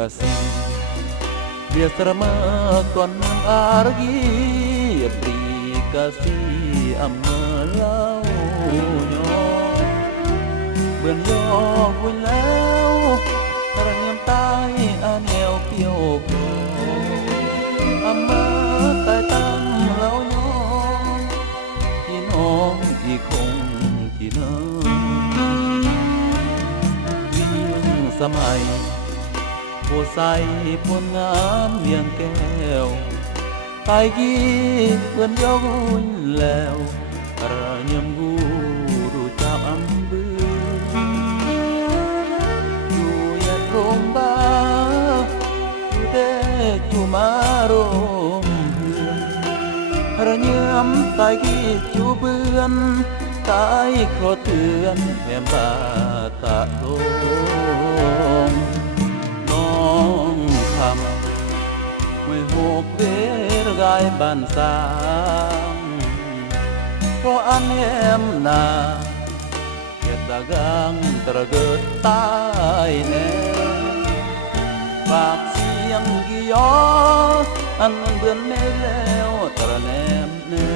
kasih dia serama kon argi beri kasih amalau nyo bên yo vuiแล้วระยำตายอาแนวเปียวโกอามาตายตั้งเล่าโยที่น้องที่คงที่เนิ่นวิ่งสมัยผู้ใส่ผลงามเมียงแก้วตายกี้เพื่อนยกหุ่นแล้วระยำกูดูเจ้าอำเบืออยู่ยัดโรงบ้าอยู่เด็กอยู่มาโรงเพื่อนระยำตายกี้อยู่เบือนตายครอเตือนแม่บาตะโลงไม่หกเวรกายบ้านสางเพราะอันแหมนาเกิดดากังตระเกิดตายแน่ปากเสียงกี่ยออันเบื่อแน่แล้วตระแนมแน่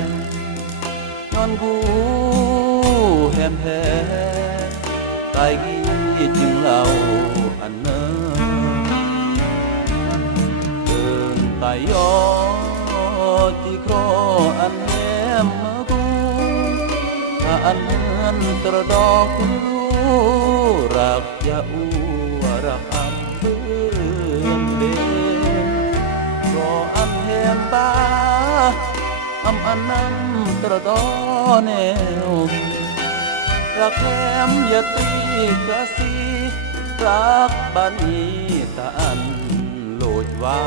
ย้อนกูแหมแพ้ตายกี่จึงเล่าอันเนิ่ตายยอที่ครออันแหมกูถ้าอันเงินตระดอกกูรักยาอูรักอำเพื่อนเด่นรออันแหมบ้าอำอันนั้นตระดอแนวรักแหมยาตีกะสีรักบ้านนี้ตาอันโลดว่า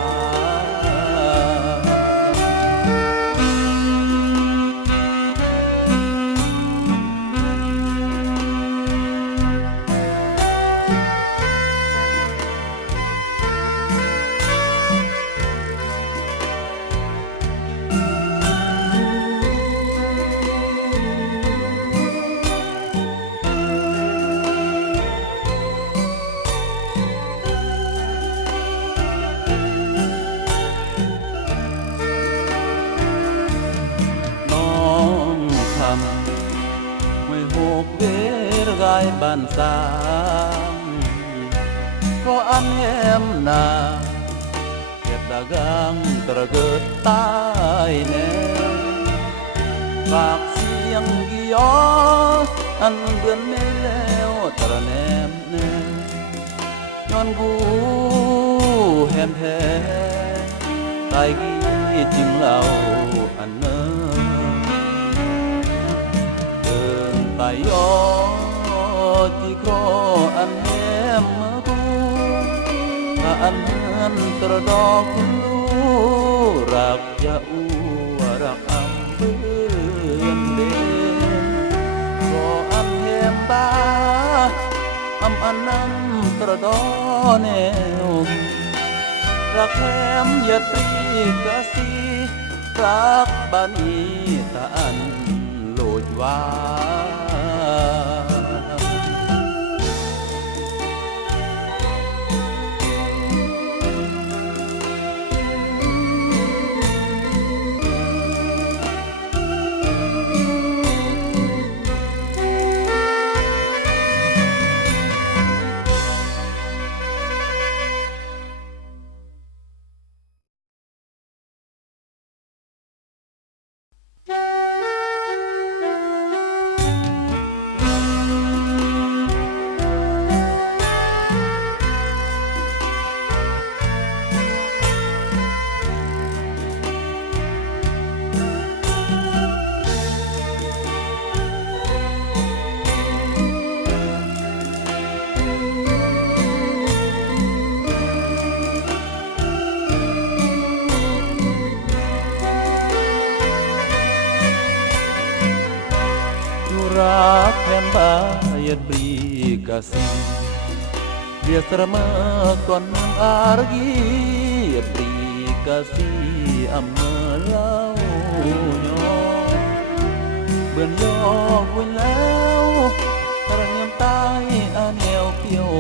ไม่หกเวรกายบ้านสางเพราะอันแหมนาเก็บดากังตระเกิดตายแน่ปากเสียงกี่ยออันเบื่อแน่แล้วตระแนมแน่ย้อนกูแหมแพ้ตายกี่จึงเล่าอันเนิ่ตายยอที่ครออันแหมกูถ้าอันเงินตระดอกกูรักยาอูรักอำเพื่อนเด่นรออันแหมบ้าอำอันนั้นตระดอแนวรักแหมยาตรีกะสีรักบ้านนี้ตาอันโลดว่ารักแทนบายบรีกาสีเรียสระมาก่อนอาร์กีบรีกาสีอำเมเล่าโยเบื่อยอวุ่นแล้วระยำตายอาแนวเปียว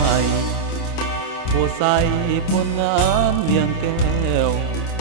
มัยผู้ใสผู้งามเมียงแก้ว